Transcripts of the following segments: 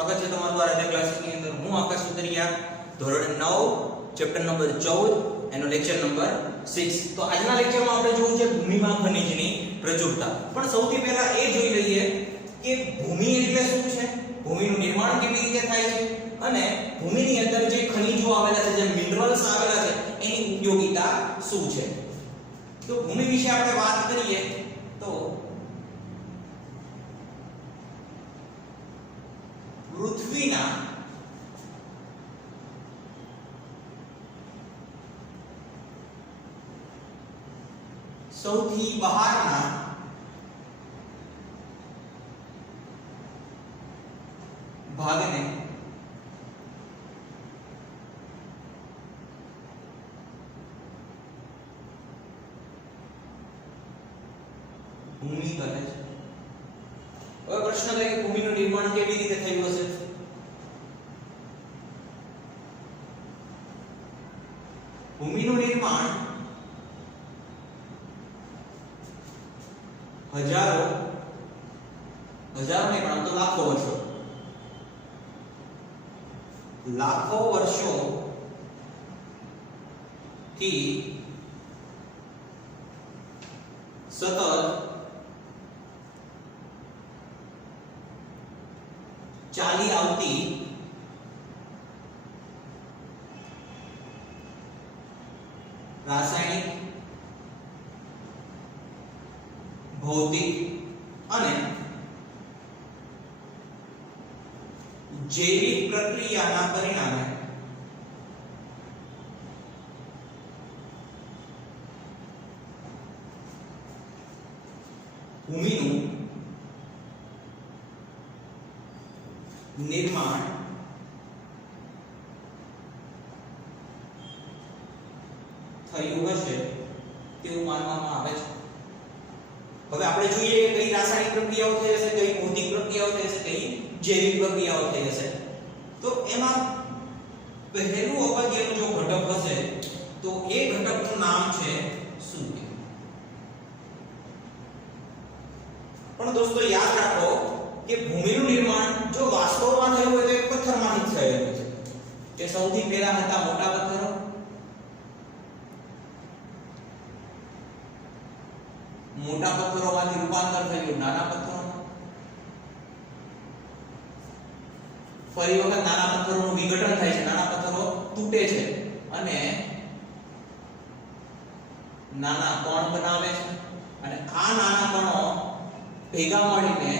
સ્વાગત છે તમારું આરાધ્યા ક્લાસીસની અંદર. હું આકાશ સુતરિયા, ધોરણ 9 ચેપ્ટર નંબર 14 એનો લેક્ચર નંબર 6. તો આજના લેક્ચરમાં આપણે જોવું છે ભૂમિમાં ખનિજની પ્રચુરતા. પણ સૌથી પહેલા એ જોઈ લઈએ કે ભૂમિ એટલે શું છે, ભૂમિનું નિર્માણ કેવી રીતે થાય છે અને ભૂમિની અંદર જે ખનિજો આવેલા છે, જે મિનરલ્સ આવેલા છે એની ઉપયોગિતા શું છે. તો ભૂમિ વિશે આપણે વાત કરીએ તો પૃથ્વીના સૌથી બહારના ભાગને ભૂમિ કહે છે. હવે પ્રશ્ન થાય કે ભૂમિનું નિર્માણ કેવી રીતે થયું હશે. ભૂમિનું નિર્માણ હજારો નહીં પણ આમ તો લાખો વર્ષો થી સતત ચાલી આવતી રાસાયણિક, ભૌતિક અને જૈવિક પ્રક્રિયાના પરિણામે ભૂમિનું નિર્માણ થયું હશે તેવું માનવામાં આવે છે. હવે આપણે જોઈએ કે કઈ રાસાયણિક પ્રક્રિયાઓ થઈ હશે, કઈ ભૌતિક પ્રક્રિયાઓ થઈ હશે, કઈ જૈવિક પ્રક્રિયાઓ થઈ હશે. તો એમાં પહેલું અગત્યનું જો ઘટક હશે તો એ ઘટકનું નામ છે સૂર્ય. પણ દોસ્તો યાદ રાખો કે ભૂમિનું નિર્માણ જો વાસ્તવમાં થયું હોય તો એક પથ્થરમાંથી થયેલું છે. કે સૌથી પહેલા હતા મોટા પથ્થરો, મોટા પથ્થરોમાંથી રૂપાંતર થયું નાના પથ્થરોમાં, ફરી વખત નાના પથ્થરોનું વિઘટન થાય છે, નાના પથ્થરો તૂટે છે અને નાના કણ બનાવે છે અને આ નાના કણો ભેગા મળીને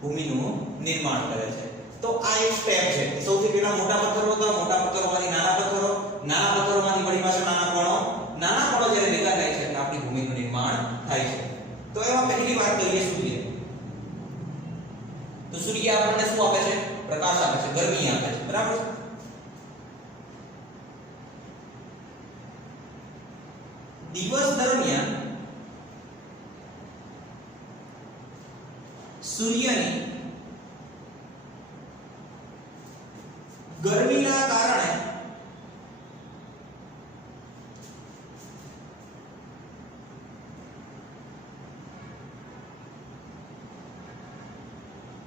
ભૂમિનું નિર્માણ કરે છે. તો આ એક સ્ટેપ છે. સૌથી પહેલા મોટા પથ્થરો હતા, મોટા પથ્થરોમાંથી નાના પથ્થરો, નાના પથ્થરોમાંથી વળી પાછા નાના કણો, નાના કણો જ્યારે ભેગા થાય છે એટલે આપણી ભૂમિનું નિર્માણ થાય છે. તો એમાં પહેલી વાત કરીએ સૂર્ય. તો સૂર્ય આપણને શું આપે છે? પ્રકાશ આપે છે, ગરમી આપે છે, બરાબર. દિવસ દરમિયાન સૂર્યની ગરમીના કારણે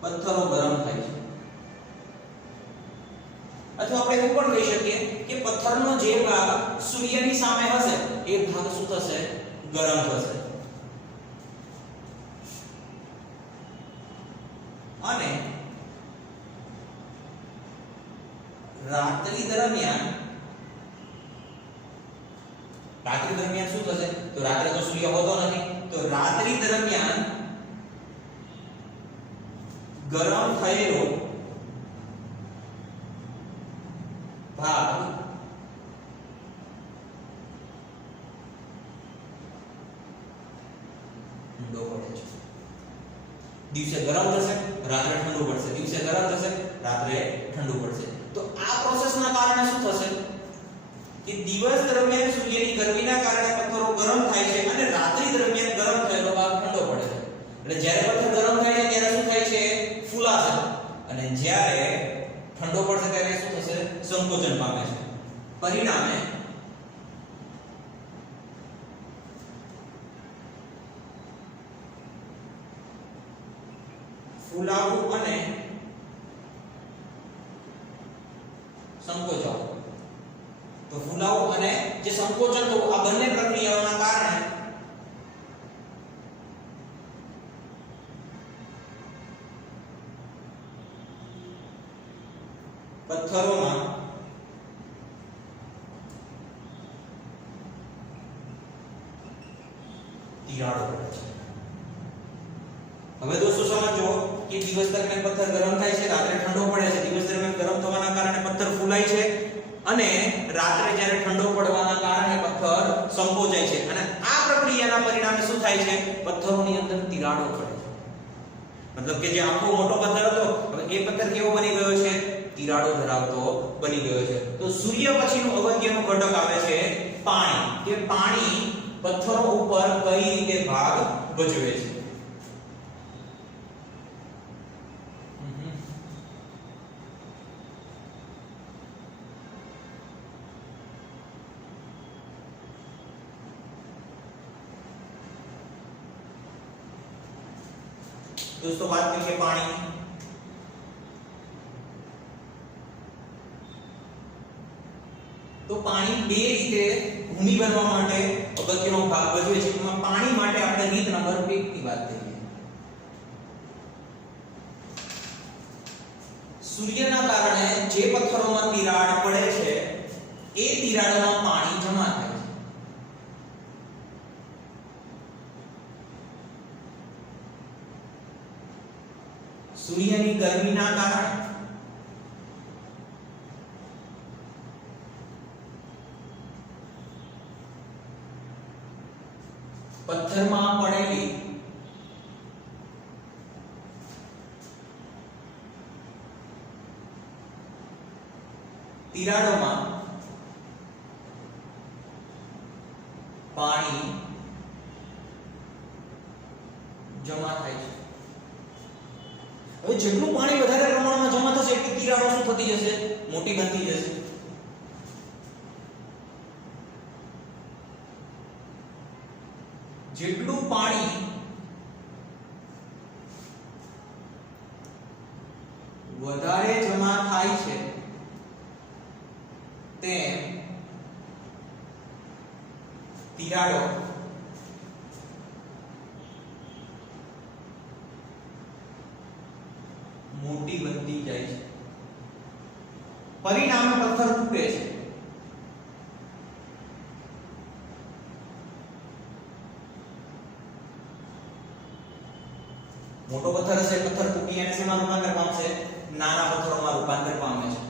પથ્થરો ગરમ થાય છે. અથવા આપણે એવું પણ કહી શકીએ કે પથ્થરનો જે ભાગ સૂર્યની સામે હશે એ ભાગ શું થશે? ગરમ થશે. અને રાત્રિ દરમિયાન શું થશે? તો રાત્રે તો સૂર્ય હોતો નથી, તો રાત્રિ દરમિયાન ગરમ થયેલો ભાગ ઠંડો પડે છે. દિવસે ગરમ થશે, રાત્રે ઠંડુ પડશે, દિવસે ગરમ થશે, રાત્રે ઠંડુ પડશે. તો આ પ્રોસેસના કારણે શું થશે કે દિવસ દરમિયાન સૂર્યની ગરમીના કારણે પથ્થરો ગરમ થાય છે અને રાત્રિ દરમિયાન ગરમ થયેલો ભાગ ઠંડો પડે છે. એટલે જ્યારે પથ્થર ગરમ થાય છે ત્યારે શું થાય છે? ફૂલાશે. અને જ્યારે ઠંડો પડશે ત્યારે શું થશે? સંકોચન પામે છે. પરિણામે ફૂલાવવું અને સંકોચાવું. તો ફૂલાવવું અને જે સંકોચન થવું આ બંને પ્રક્રિયાઓના કારણે પથ્થરોમાં તિરાડો પડે છે. હવે દોસ્તો સમજો કે દિવસ દરમિયાન પથ્થર ગરમ થાય છે, રાત્રે ઠંડો પડે છે. દિવસ દરમિયાન ગરમ થવાના કારણે પથ્થર ફૂલાય છે અને રાત્રે જ્યારે ઠંડો પડવાના કારણે પથ્થર સંકોચાય છે અને આ પ્રક્રિયાના પરિણામે શું થાય છે? પથ્થરોની અંદર તિરાડો પડે છે. મતલબ કે જે આખો મોટો પથ્થર હતો હવે એ પથ્થર કેવો બની ગયો છે? તિરાડો ધરાવતો બની ગયો છે. તો સૂર્ય પછીનું અગત્યનું ઘટક આવે છે પાણી. કે પાણી પથ્થરો ઉપર કઈ રીતે ભાગ ભજવે છે? दोस्तों बात करेंगे पानी. तो पानी બે રીતે ભૂમિ બનવા માટે અગત્યનો ભાગ ભજવે છે. એમાં પાણી માટે આપણે રીત નંબર 1 ની વાત કરીએ. સૂર્યના કારણે જે પથ્થરોમાં તિરાડ પડે છે એ તિરાડમાં પાણી જમા થાય છે. સૂર્યની ગરમીના કારણે પથ્થરમાં પડેલી તિરાડોમાં પાણી જમા થાય છે. હવે જેટલું પાણી વધારે પ્રમાણમાં જમા થશે એટલી તિરાડો શું થતી જશે? મોટી બનતી જશે. જેટલું પાણી વધારે જમા થાય છે તેમ તિરાડો મોટી બનતી જાય છે. પરિણામે પથ્થર તૂટે છે. મોટો પથ્થર હશે, પથ્થર તૂટી અને શેમાં રૂપાંતર પામશે? નાના પથ્થરોમાં રૂપાંતર પામે છે.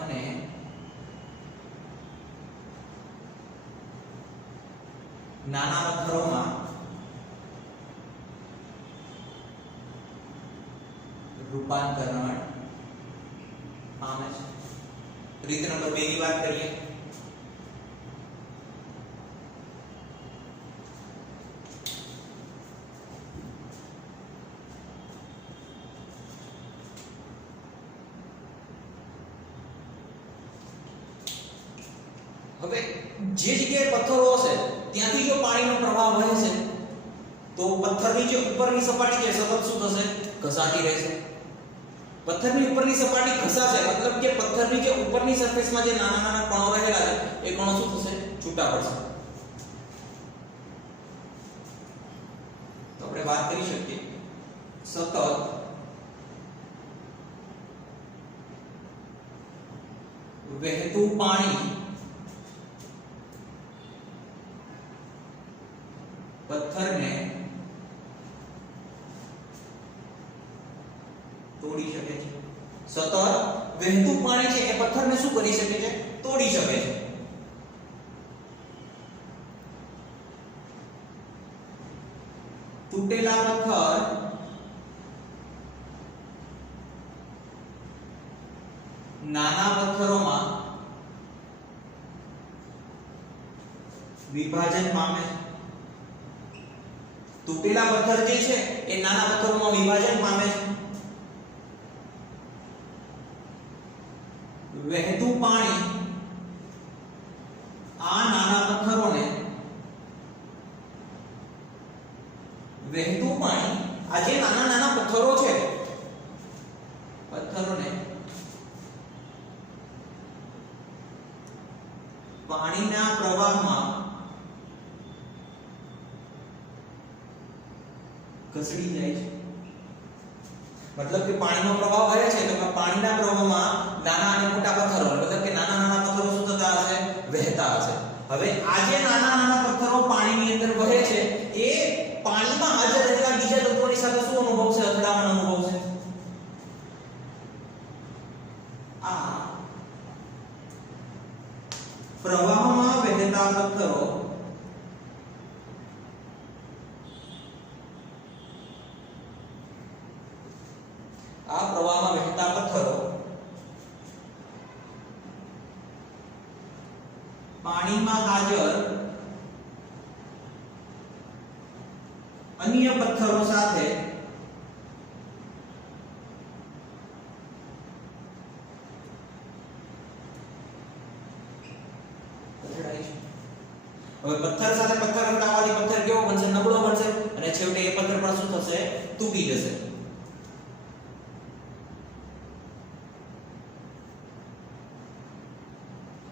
અને નાના પથ્થરોમાં રૂપાંતરણ પામે છે. રીત નંબર 2 ની વાત કરીએ. હવે જે જગ્યાએ પથ્થરો હશે ત્યાંથી જો પાણીનો પ્રવાહ વહે છે તો પથ્થરની જે ઉપરની સપાટી છે સતત શું થશે? ઘસાતી રહેશે. પથ્થરની ઉપરની સપાટી ઘસાશે મતલબ કે પથ્થરની જે ઉપરની સરફેસમાં જે નાના નાના કણો રહેલા છે એ કણો શું થશે? છૂટા પડશે. તો આપણે વાત કરી શકીએ સતત વહેતું પાણી પથ્થરને તોડી શકે છે. સતત વહેતું પાણી છે એ પથ્થરને શું કરી શકે છે? તોડી શકે છે. તૂટેલા પથ્થર નાના પથ્થરોમાં વિભાજન પામે છે. તૂટેલા પથ્થર જે છે એ નાના પથ્થરોમાં વિભાજન પામે છે. વહેતું પાણી આ નાના પથ્થરોને વહેતું પાણી આ જે નાના નાના પથ્થરો છે, પથ્થરોને પાણીના પ્રવાહમાં ઘસડી જાય છે, મતલબ કે પાણીનો પ્રવાહ વહે છે તો પાણીના પ્રવાહમાં નાના અને મોટા પથ્થરો, મતલબ કે નાના નાના પથ્થરો શું થતા હશે? વહેતા હશે. હવે આ જે નાના નાના પથ્થરો પાણીની અંદર વહે છે એ પાણીમાં હાજર રહેલા બીજા તત્વોની સાથે શું અનુભવશે? અથડામણ અનુભવશે. આ પ્રવાહમાં વહેતા પથ્થરો પાણીમાં હાજર અન્ય પથ્થરો સાથે અથડાય છે. હવે પથ્થર સાથે પથ્થર અથડાવાથી પથ્થર કેવો બનશે? નબળો બનશે અને છેવટે એ પથ્થર પણ શું થશે? તૂટી જશે.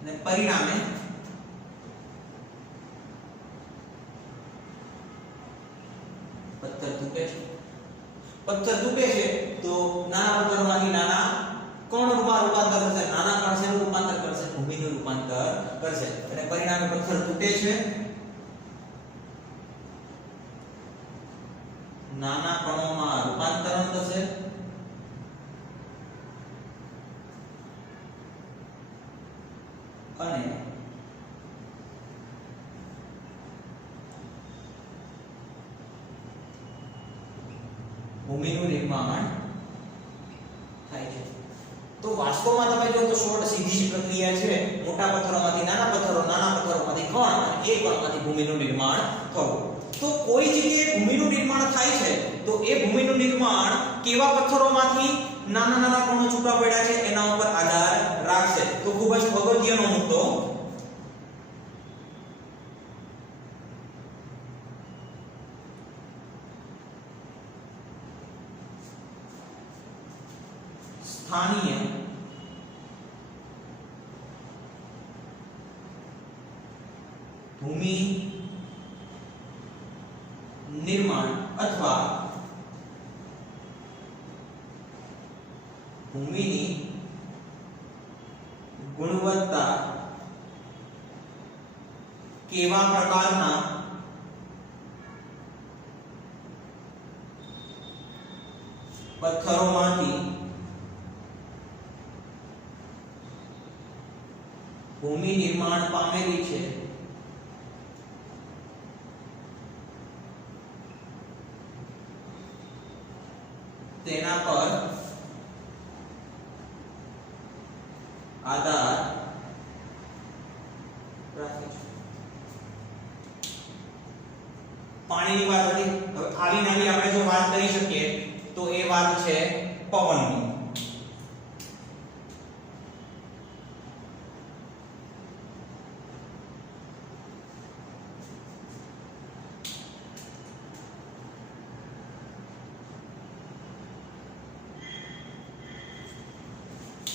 અને પરિણામે પથ્થર તૂટે છે. પથ્થર તૂટે છે તો નાના પથ્થરમાંથી નાના કણોમાં રૂપાંતર થશે. નાના કણ શેનું રૂપાંતર કરશે? ભૂમિનું રૂપાંતર કરશે અને પરિણામે પથ્થર તૂટે છે. નાના કણોમાં રૂપાંતરણ થશે અને ભૂમિનું નિર્માણ થાય છે. તો વાસ્તવમાં તમે જો તો શોર્ટ સીધી જ પ્રક્રિયા છે. મોટા પથ્થરોમાંથી નાના પથ્થરો, નાના પથ્થરોમાંથી કણ અને એ કણમાંથી ભૂમિનું નિર્માણ થવું. તો કોઈ જગ્યાએ ભૂમિનું નિર્માણ થાય છે તો એ ભૂમિનું નિર્માણ કેવા પથ્થરોમાંથી નાના નાના કણો છૂટા પડ્યા છે એના ઉપર આધાર રાખશે. તો ખૂબ જ અગત્યનો મુદ્દો. સ્થાનીય ભૂમિ નિર્માણ અથવા ભૂમિની ગુણવત્તા કેવા પ્રકારના પથ્થરોમાંથી ભૂમિ નિર્માણ પામેલી છે તેના પર આધાર રાખે છે. પાણીની વાત હતી. હવે આવી નાની આપણે જો વાત કરી શકીએ તો એ વાત છે પવનની.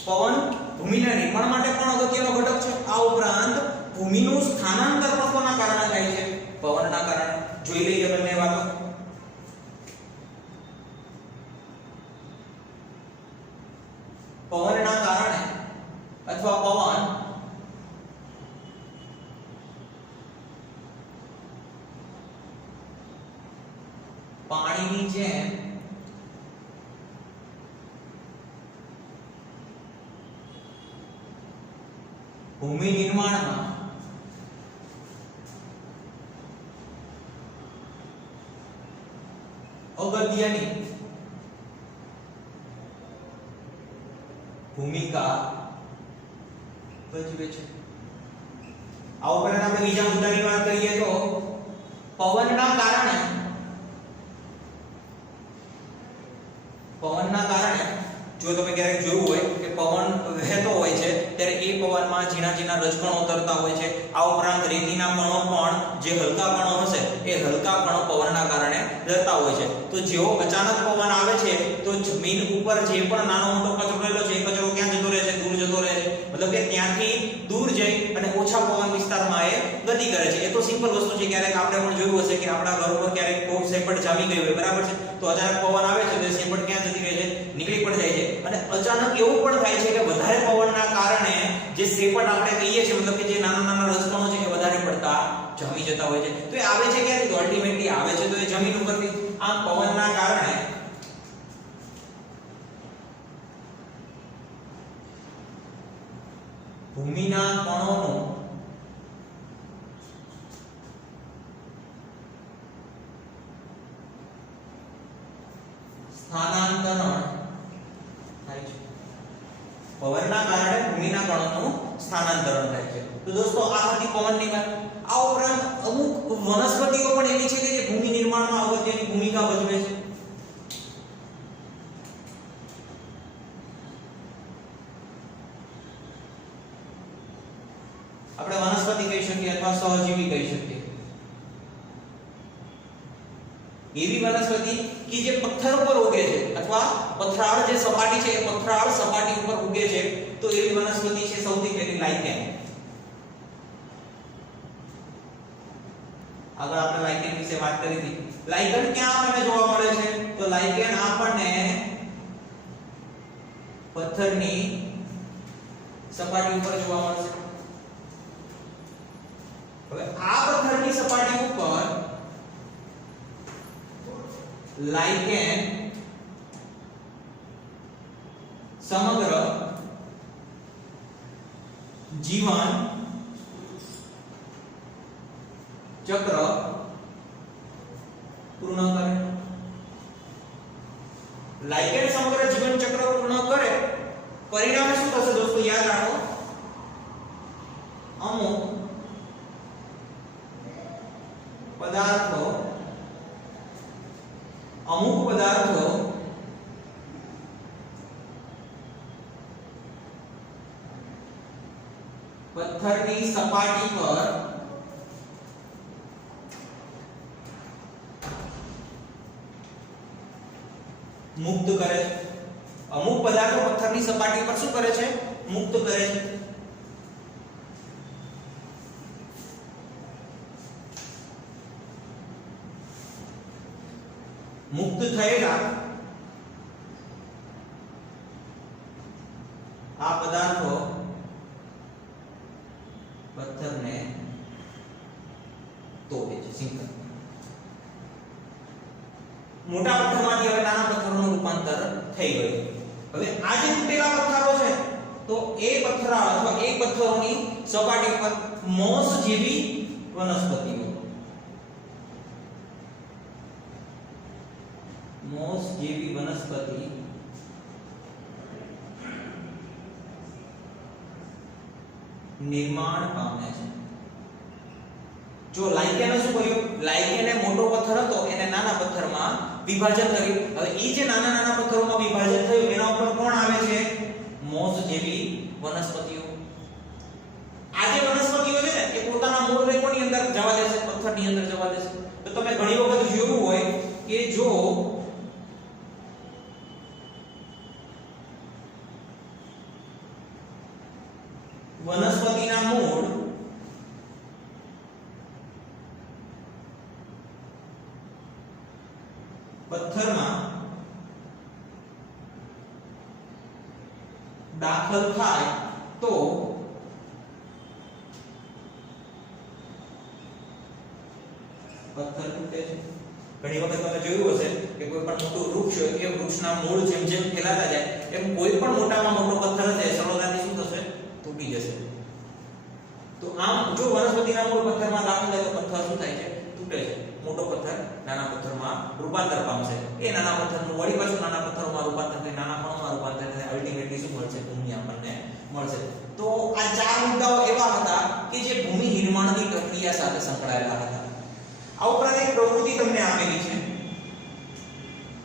પવન ભૂમિના નિર્માણ માટે પણ અગત્યનો ઘટક છે. આ ઉપરાંત ભૂમિનું સ્થાનાંતર પણ કોના કારણે થાય છે? પવનના કારણે. જોઈ લઈએ બંને વાતો. પવનના કારણે અથવા પવન પાણીની જેમ ભૂમિ નિર્માણમાં અગત્યની ભૂમિકા ભજવે છે. આ ઉપરાંત આપણે બીજા મુદ્દાની વાત કરીએ તો પવનના કારણે જો તમે ક્યારેક જોયું હોય કે પવન વહેતો હોય છે ત્યારે એ પવનમાં ઝીણા ઝીણા રજકણો તરતા હોય છે. આ ઉપરાંત રેતીના કણો પણ જે હલકા કણો હશે એ હલકા કણો પવનના કારણે જતા હોય છે. તો જેવો અચાનક પવન આવે છે તો જમીન ઉપર જે પણ નાનો મોટો કચરો રહેલો છે એ કચરો ક્યાં જતો રહે છે? દૂર જતો રહે છે. મતલબ કે ત્યાંથી દૂર જઈ અને ઓછા પવન વિસ્તારમાં એ ગતિ કરે છે. એ તો સિમ્પલ વસ્તુ છે. ક્યારેક આપણે પણ જોયું હશે કે આપણા ઘર ઉપર ક્યારેક કોઈ સેપડ જામી ગઈ હોય, બરાબર છે, તો અચાનક પવન આવે છે તો સેપડ ક્યાં જતી રહે છે? નીકળી પણ જાય છે. અને અચાનક એવું પણ થાય છે કે વધારે પવનના કારણે જે સેપડ આપણે કહીએ છીએ, મતલબ કે જે નાના નાના રજકણો છે એ વધારે પડતા જામી જતા હોય છે. તો એ આવે છે ક્યાંથી? તો અલ્ટિમેટલી આવે છે તો એ જમીન ઉપરથી. આમ પવનના કારણે ભૂમિના કણોનું સ્થાનાંતરણ થાય છે. પવનના કારણે ભૂમિના કણોનું સ્થાનાંતરણ થાય છે. તો દોસ્તો આ હતી પવનની વાત. આ ઉપરાંત અમુક વનસ્પતિઓ પણ એવી છે કે જે ભૂમિ નિર્માણમાં અગત્યની ભૂમિકા ભજવે છે. આપણે વનસ્પતિ કહી શકીએ અથવા સહજીવી કહી શકીએ. એવી વનસ્પતિ કે જે પથ્થર પર ઉગે છે અથવા પથરાળ જે સપાટી છે એ પથરાળ સપાટી ઉપર ઉગે છે, તો એવી વનસ્પતિ છે સૌથી પહેલી લાઇકેન. આગળ આપણે લાઇકેન વિશે વાત કરી હતી. લાઇકેન ક્યાં આપણને જોવા મળે છે? તો લાઇકેન આપણને પથ્થરની સપાટી ઉપર જોવા મળશે. હવે આ પથ્થરની સપાટી ઉપર લાઇકેન સમગ્ર જીવન ચક્ર પૂર્ણ કરે. લાઇકેન સમગ્ર જીવન ચક્ર પૂર્ણ કરે, પરિણામે શું થશે દોસ્તો? યાદ રાખો, અમુક પદાર્થો પથ્થરની સપાટી પર મુક્ત કરે છે. અમુક પદાર્થો પથ્થરની સપાટી પર શું કરે છે? મુક્ત કરે છે. મુક્ત થયેલા આ પદાર્થો પથ્થરને તોડે છે. સિમ્પલ. મોટા પથ્થરમાંથી હવે નાના પથ્થરોનું રૂપાંતર થઈ ગયું. હવે આ જે તૂટેલા પથ્થરો છે તો એ પથ્થરા અથવા એ પથ્થરોની સપાટી પર મોસ જેવી વનસ્પતિઓ, મોસ જેવી વનસ્પતિ નિર્માણ પામે છે. જો લાઇકેને શું કર્યું? લાઇકેને મોટો પથ્થર હતો એને નાના પથ્થરમાં વિભાજન કર્યું. હવે એ જે નાના નાના પથ્થરોમાં વિભાજન થયું એના ઉપર કોણ આવે છે? મોસ જેવી વનસ્પતિઓ. આ જે વનસ્પતિઓ છે ને એ પોતાના મૂળ રેકોની અંદર જવા દેશે, પથ્થરની અંદર જવા દેશે. તો તમે ઘણી વખત જોયું હોય કે જો વનસ્પતિના મૂળ પથ્થરમાં દાખલ થાય તો પથ્થર તૂટે છે. ઘણી વખત તમે જોયું હશે કે કોઈ પણ મોટું વૃક્ષ હોય કે વૃક્ષના મૂળ જેમ જેમ ફેલાતા જાય એમ કોઈ પણ મોટામાં મોટો પથ્થર હશે સરળતાથી શું થશે? તૂટી જશે. તો આમ જો વનસ્પતિના મૂળ પથ્થરમાં દાખલ થાય તો પથ્થર શું થાય છે? તૂટે છે. મોટો પથ્થર નાના પથ્થરમાં રૂપાંતર પામશે. એ નાના પથ્થરનું વળી પાછું નાના પથ્થરોમાં રૂપાંતર થાય, નાના કણોમાં રૂપાંતર થાય, અલ્ટિમેટલી શું મળશે? ભૂમિ આપણને મળશે. તો આ ચાર મુદ્દાઓ એવા હતા કે જે ભૂમિ નિર્માણની પ્રક્રિયા સાથે સંકળાયેલા હતા. આ ઉપરાંત એક પ્રવૃત્તિ તમને આપેલી છે.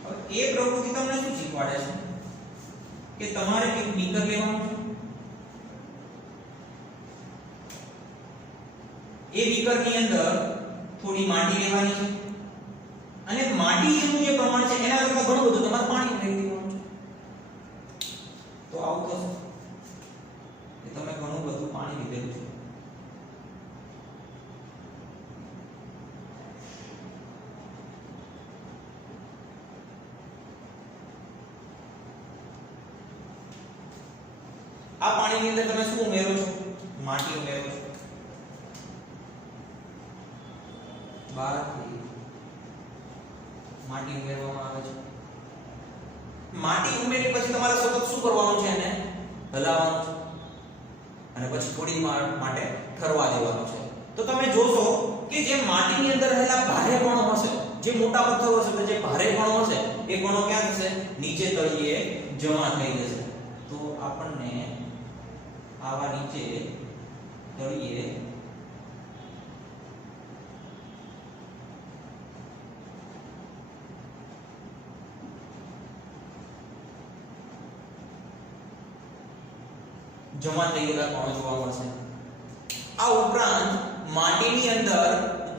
હવે એ પ્રવૃત્તિ તમને શું શીખવાડે છે કે તમારે એક બીકર લેવાનું છે. એ બીકરની અંદર થોડી માટી લેવાની છે અને માટી જેવું જે પ્રમાણ છે એના કરતાં ઘણું બધું તમારે પાણી ઉમેરી દેવાનું છે. તો આવું થશે કે તમે ઘણું બધું પાણી લીધેલું છે. આ પાણીની અંદર તમે શું ઉમેરો છો? માટી ઉમેરો છો. બહારથી માટી ઉમેરવામાં આવે છે. માટી ઉમેરી પછી તમારે સતત શું કરવાનું છે? એને હલાવવાનું છે અને પછી થોડી માટે ઠરવા દેવાનું છે. તો તમે જોશો કે જે માટીની અંદર રહેલા ભારે કણો હશે, જે મોટા પથ્થરો હશે, જે ભારે કણો હશે, એ કણો ક્યાં થશે? નીચે તળિયે જમા થઈ જશે. તો આપણને આવા નીચે તળિયે જમા થઈ ગયેલા કણો જોવા મળશે. આ ઉપરાંત માટીની અંદર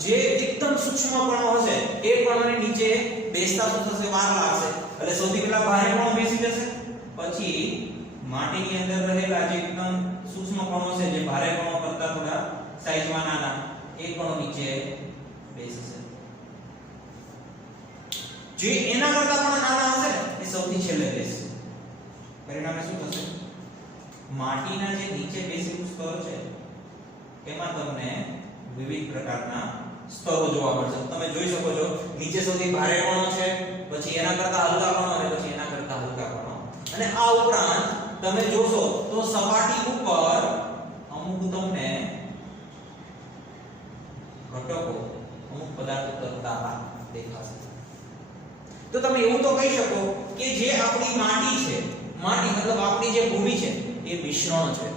જે એકદમ સૂક્ષ્મ કણો હશે એ કણોને નીચે બેસતા શું થશે? વાર લાગશે. એટલે સૌથી પહેલા ભારે કણો બેસી જશે, પછી માટીની અંદર રહેલા જે એકદમ સૂક્ષ્મ કણો છે, જે ભારે કણો કરતા થોડા સાઈઝમાં નાના, એ કણો નીચે બેસશે. જે એના કરતા પણ નાના હશે એ સૌથી છેલ્લે બેસશે. પરિણામે શું થશે? માટીના જે નીચે બેસેલું સ્તર છે એમાં તમને વિવિધ પ્રકારના સ્તરો જોવા મળશે. તમે જોઈ શકો છો નીચે સૌથી ભારે કણો છે, પછી એના કરતા હલકા કણો અને પછી એના કરતા હલકા કણો. અને આ ઉપરાંત તમે જોશો તો સપાટી ઉપર અમુક તમને ઘટકો, અમુક પદાર્થો તરતા દેખાશે. તો તમે એવું તો કહી શકો કે જે આપણી માટી છે, માટી મતલબ આપણી જે ભૂમિ છે એ મિશ્રણ છે.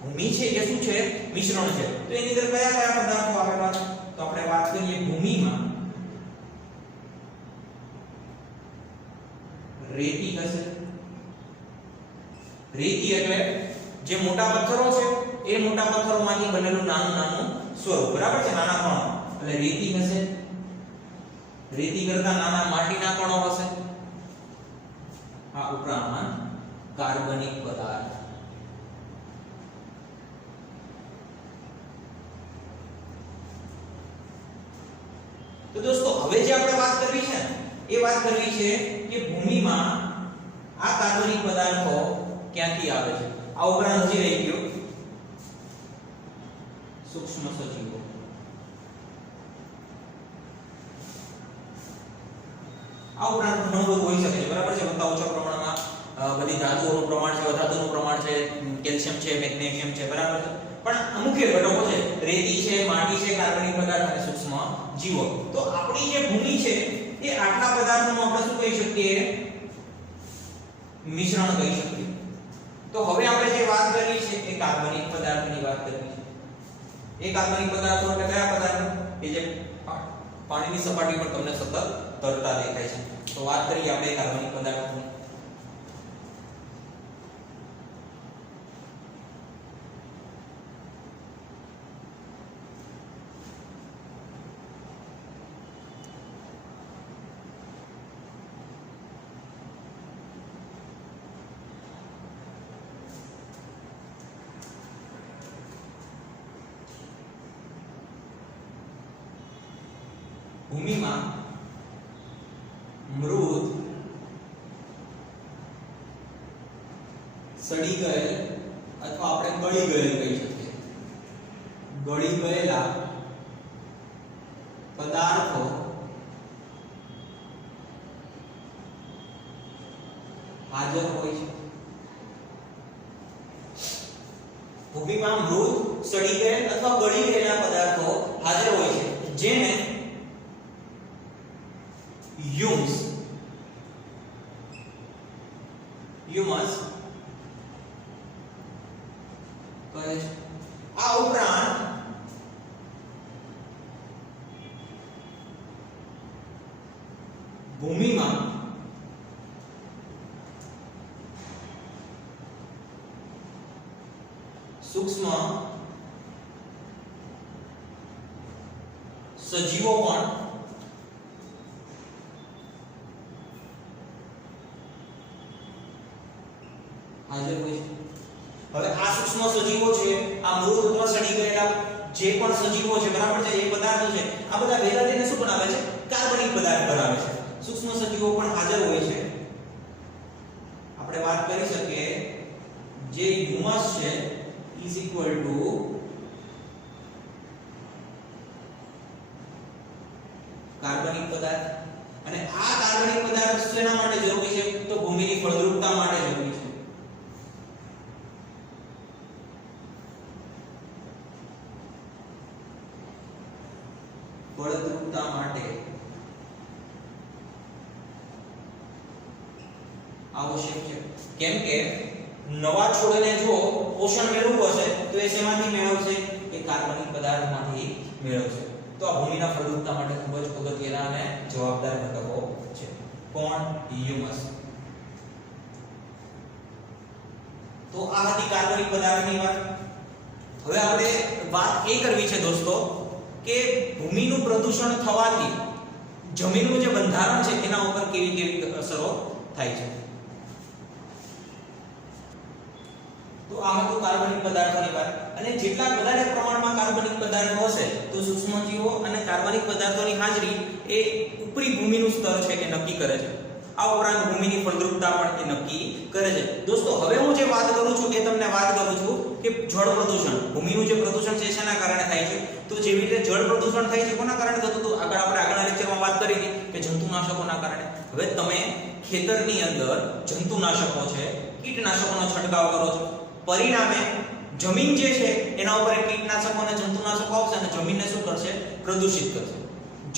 ભૂમિ છે એ શું છે? મિશ્રણ છે. તો એની અંદર કયા કયા પદાર્થો આવેલા છે? તો આપણે વાત કરીએ ભૂમિમાં રેતી હશે. રેતી એટલે જે મોટા પથ્થરો છે એ મોટા પથ્થરોમાંથી બનેલું નાનું નાનું સ્વરૂપ, બરાબર છે? નાના કણો એટલે રેતી હશે. રેતી કરતા નાના માટીના કણો હશે. આ ઉપરાંત કાર્બનિક પદાર્થ, તો દોસ્તો હવે જે આપણે વાત કરવી છે એ વાત કરવી છે કે ભૂમિમાં આ કાર્બનિક પદાર્થો ક્યાંથી આવે છે. આ ઉપરાંત જે રહી ગયો સૂક્ષ્મ સજીવો. આ ઉપરાંત ઘણું બધું હોઈ શકે છે, બરાબર છે? વધતા ઓછા પ્રમાણમાં બધી ધાતુઓનું પ્રમાણ છે, ધાતુનું પ્રમાણ છે, કેલ્શિયમ છે, મેગ્નેશિયમ છે, બરાબર છે? પણ મુખ્ય ઘટકો છે રેતી છે, માટી છે, કાર્બનિક પદાર્થ અને સૂક્ષ્મ જીવો. તો આપણી જે ભૂમિ છે એ આટલા પદાર્થોનું આપણે શું કહી શકીએ? મિશ્રણ કહી શકીએ. તો હવે આપણે જે વાત કરવી છે એ કાર્બનિક પદાર્થની વાત કરવી છે. એ કાર્બનિક પદાર્થો એટલે કયા પદાર્થો? કે જે પાણીની સપાટી પર તમને સતત તરતા દેખાય છે. તો વાત કરીએ આપણે કાર્બનિક પદાર્થોની. ભૂમિમાં મૃત, સડી ગયેલ અથવા આપણે ગળી ગયેલ કહી શકીએ, ગળી ગયેલા પદાર્થો હાજર હોય છે. ભૂમિમાં મૃત, સડી ગયેલ અથવા ગળી ગયેલા પદાર્થો હાજર હોય છે, જેને હ્યુમસ કહે છે. આ ઉપરાંત ભૂમિમાં સૂક્ષ્મ સજીવો પણ હાજર હોય છે, જેને જીવાશ્મ કહે છે. આ ઉપરાંત ભૂમિમાં સૂક્ષ્મ સજીવો પણ હાજર હોય છે, જેને હ્યુમસ કહે છે. આ ઉપરાંત ભૂમિમાં સૂક્ષ્મ સજીવો પણ હાજર હોય છે, જેને જીવાશ્મ કહે છે. હાજર હોય છે. હવે આ સૂક્ષ્મ સજીવો છે, આ મૃત અથવા સડી ગયેલા જે પણ સજીવો છે, બરાબર છે, એ પદાર્થો છે, આ બધા ભેગા થઈને શું બનાવે છે? કાર્બનિક પદાર્થ બનાવે છે. સૂક્ષ્મ સજીવો પણ હાજર હોય છે. આપણે વાત કરી શકીએ જે હ્યુમસ છે ઇઝ ઇક્વલ ટુ કાર્બનિક પદાર્થ, અને આ કાર્બનિક પદાર્થ શેના માટે જરૂરી છે? તો ભૂમિની ફળદ્રુપતા માટે જરૂરી છે. ફળદ્રુપતા માટે આવશ્યક છે. કેમ કે નવા છોડને જો પોષણ મેળવવું હશે તો એ શેમાંથી મેળવશે? એ કાર્બનિક પદાર્થમાંથી મેળવશે. તો આ ભૂમિના ફળદ્રુપતા માટે ખૂબ જ અગત્યના અને જવાબદાર ઘટકો છે. કોણ? હ્યુમસ. તો આ હતી કાર્બનિક પદાર્થની વાત. હવે આપણે વાત એ કરવી છે દોસ્તો કે ભૂમિનું પ્રદૂષણ થવાથી જમીનનું જે બંધારણ છે તેના ઉપર કેવી કેવી અસરો થાય છે. તો આ હતું કાર્બનિક પદાર્થોની વાત. અને જેટલા વધારે પ્રમાણમાં કાર્બનિક પદાર્થો હશે તો સૂક્ષ્મજીવો અને કાર્બનિક પદાર્થોની હાજરી એ ઉપરી ભૂમિનું સ્તર છે એ નક્કી કરે છે. આ ઉપરાંત ભૂમિની ફળદ્રુપતા પણ એ નક્કી કરે છે. દોસ્તો હવે હું જે વાત કરું છું એ તમને વાત કરું છું કે જળ પ્રદૂષણ, ભૂમિનું જે પ્રદૂષણ છે શેના કારણે થાય છે? તો જેવી રીતે જળ પ્રદૂષણ થાય છે કોના કારણે થતું હતું? આગળ આપણે આગળના લેક્ચરમાં વાત કરી હતી કે જંતુનાશકોના કારણે. હવે તમે ખેતરની અંદર જંતુનાશકો છે, કીટનાશકોનો છંટકાવ કરો છો, પરિણામે જમીન જે છે એના ઉપર કીટનાશકો અને જંતુનાશકો આવશે અને જમીનને શું કરશે? પ્રદૂષિત કરશે.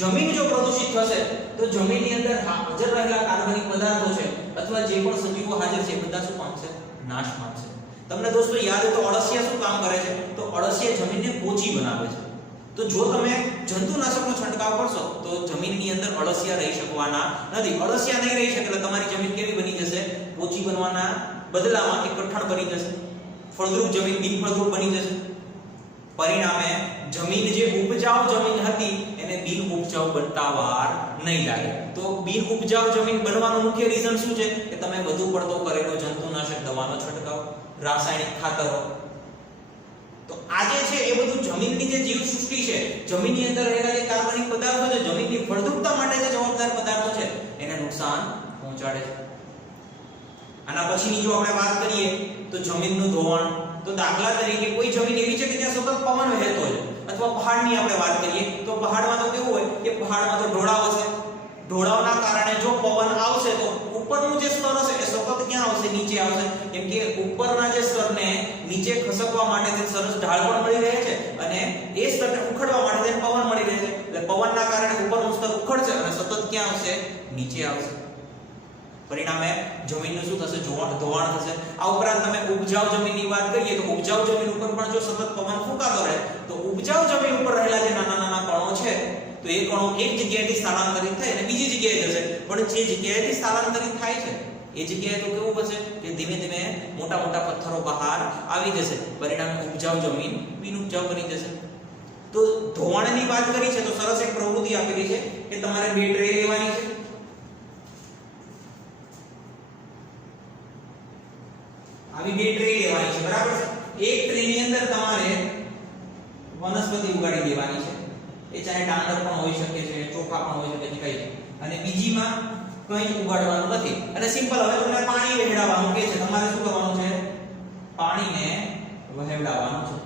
જમીન જો પ્રદૂષિત થશે તો જમીનની અંદર હાજર રહેલા કાર્બનિક પદાર્થો છે અથવા જે પણ સજીવો હાજર છે એ બધા શું પામશે? નાશ પામશે. તમને દોસ્તો યાદ હોય તો અળસિયા શું કામ કરે છે? તો અળસિયા જમીનને પોચી બનાવે છે. તો જો તમે જંતુનાશકનો છંટકાવ કરશો તો જમીનની અંદર અળસિયા રહી શકવાના નથી. અળસિયા નહીં રહી શકે એટલે તમારી જમીન કેવી બની જશે? પોચી બનવાના બદલામાં એ કઠણ બની જશે. ફળદ્રુપ જમીન બિનફળદ્રુપ બની જશે. પરિણામે જમીન જે ઉપજાઉ જમીન હતી એને બિન ઉપજાઉ બનતા વાર નહીં લાગે. તો બિન ઉપજાઉ જમીન બનવાનું મુખ્ય રીઝન શું છે? કે તમે વધુ પડતો કરેલો જંતુનાશક દવાનો છંટકાવ, રાસાયણિક ખાતરો. તો આજે છે એ બધું જમીનની જે જીવસૃષ્ટિ છે, જમીનની અંદર રહેલા જે કાર્બનિક પદાર્થો છે, જમીનની ફળદ્રુપતા માટે જે જવાબદાર પદાર્થો છે એને નુકસાન પહોંચાડે છે. આના પછીની જો આપણે વાત કરીએ તો જમીનનું ધોવાણ. તો દાખલા તરીકે કોઈ જમીન એવી છે કે જ્યાં સતત પવન વહેતો હોય, અથવા પહાડની આપણે વાત કરીએ તો પહાડમાં તો કેવું હોય કે પહાડમાં તો ઢોળાવ હશે. ઢોળાવના કારણે જો પવન આવશે તો ઉપરનું જે સ્તર હશે એ સતત ક્યાં આવશે? નીચે આવશે. કેમ કે ઉપરના જે સ્તરને નીચે ખસકવા માટે તે સરસ ઢાળ પણ મળી રહે છે અને એ સ્તરને ઉખડવા માટે તેને પવન મળી રહે છે. એટલે પવનના કારણે ઉપરનું સ્તર ઉખડશે અને સતત ક્યાં આવશે? નીચે આવશે. પરિણામે જમીનનું શું થશે? ધોવાણ થશે. આ ઉપરાંત તમે ઉપજાઉ જમીનની વાત કરીએ તો ઉપજાઉ જમીન ઉપર પણ જો સતત પવન ફૂંકાતો રહે તો ઉપજાઉ જમીન ઉપર રહેલા જે નાના નાના કણો છે તો એ કણો એક જગ્યાએથી સ્થળાંતરિત થાય અને બીજી જગ્યાએ જશે. પણ જે જગ્યાએથી સ્થળાંતરિત થાય છે એ જગ્યાએ તો કેવું થશે કે ધીમે ધીમે મોટા મોટા પથ્થરો બહાર આવી જશે. પરિણામે ઉપજાઉ જમીન બિનઉપજાઉ બની જશે. તો ધોવાણની વાત કરી છે તો સરસ એક પ્રવૃત્તિ આપેલી છે કે તમારે 2 ટ્રે લેવાની છે. આવી 2 ટ્રે લેવાની છે, બરાબર છે. એક ટ્રેની અંદર તમારે વનસ્પતિ ઉગાડી દેવાની છે. એ ચાહે ડાંગર પણ હોઈ શકે છે, ચોખા પણ હોઈ શકે છે, કઈ. અને બીજીમાં કંઈ ઉગાડવાનું નથી અને સિમ્પલ. હવે તમને પાણી વહેડાવવાનું કે છે. તમારે શું કરવાનું છે? પાણીને વહેવડાવવાનું છે.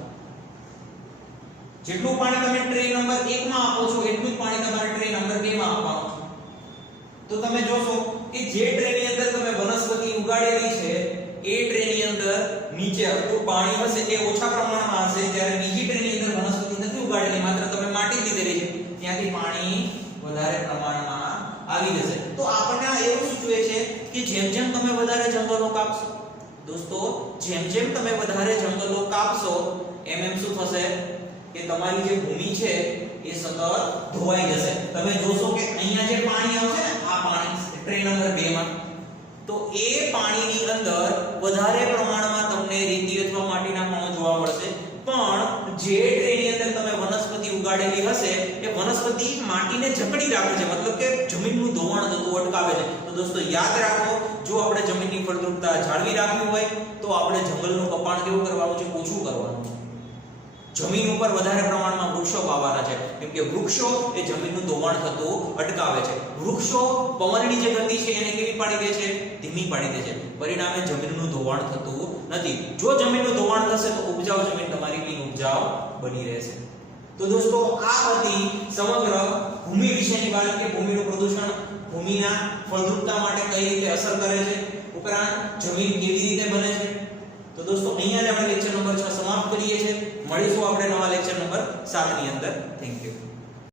જેટલું પાણી તમે ટ્રે નંબર 1 માં આપો છો એટલું જ પાણી તમારે ટ્રે નંબર 2 માં આપવાનું છે. તો તમે જોશો કે જે ટ્રેની અંદર તમે વનસ્પતિ ઉગાડેલી છે એ ટ્રેની અંદર નીચે હલતું પાણી હશે એ ઓછા પ્રમાણમાં હશે, જ્યારે બીજી ટ્રેની અંદર વનસ્પતિ નથી ઉગાડેલી, માત્ર તમે માટી દીધેલી છે, ત્યાંથી પાણી વધારે પ્રમાણમાં આવી જશે. તો આપણને આ એવું સૂચવે છે કે જેમ જેમ તમે વધારે જંગલો કાપશો દોસ્તો, જેમ જેમ તમે વધારે જંગલો કાપશો એમ એમ શું થશે કે તમારી જે ભૂમિ છે એ સતત ધોવાઈ જશે. તમે જોશો કે અહીંયા જે પાણી આવશે ને, આ પાણી ટ્રે નંબર 2 માં, તો એ પાણીની અંદર વધારે પ્રમાણમાં તમને રેતી અથવા માટીના કણો જોવા મળશે. પણ જે ટ્રેની અંદર તમે વનસ્પતિ ઉગાડેલી હશે એ વનસ્પતિ માટીને જકડી રાખે છે, મતલબ કે જમીનનું ધોવાણ થતું અટકાવે છે. તો દોસ્તો યાદ રાખો, જો આપણે જમીનની ફળદ્રુપતા જાળવી રાખવી હોય તો આપણે જંગલનું કપાણ કેવું કરવાનું છે? ઓછું કરવાનું છે. જમીન ઉપર વધારે પ્રમાણમાં વૃક્ષો વાવવાના છે, કેમ કે વૃક્ષો એ જમીનનું ધોવાણ થતું અટકાવે છે. વૃક્ષો પવનની જે ગતિ છે એને કેવી પાડી દે છે? ધીમી પાડી દે છે. પરિણામે જમીનનું ધોવાણ થતું નથી. જો જમીનનું ધોવાણ થશે તો ઉપજાઉ જમીન તમારી બિનઉપજાઉ બની રહેશે. તો દોસ્તો આ હતી સમગ્ર ભૂમિ વિશેની વાત કે ભૂમિનું પ્રદૂષણ ભૂમિના ફળદ્રુપતા માટે કઈ રીતે અસર કરે છે, ઉપરાંત જમીન કેવી રીતે બને છે. તો દોસ્તો અહીંયા જ આપણે લેક્ચર નંબર 6 સમાપ્ત કરીએ છીએ. મળીશું આપણે નવા લેક્ચર નંબર 7 ની અંદર. Thank you.